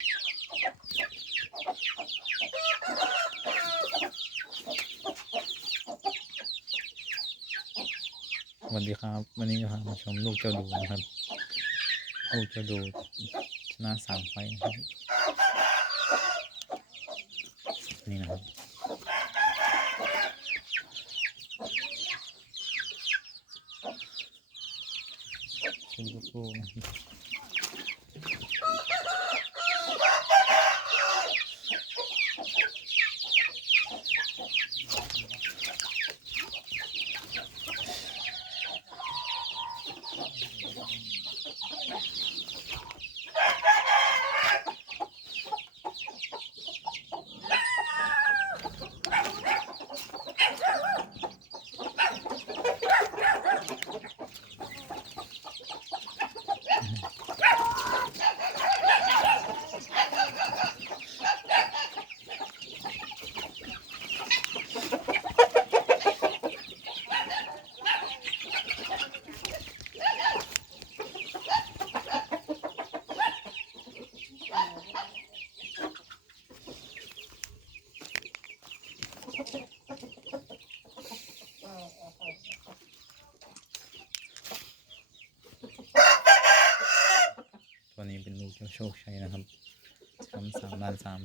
สวัสดีครับ วันนี้จะพามาชมลูกเจ้าดูนะครับ ลูกเจ้าดูชนะสามไฟนะครับ นี่นะครับคุณลูกคู่นะครับ よいしょ。 ตัวนี้เป็นลูกเจ้าโชคชัยนะครับแชมสามล้านสาม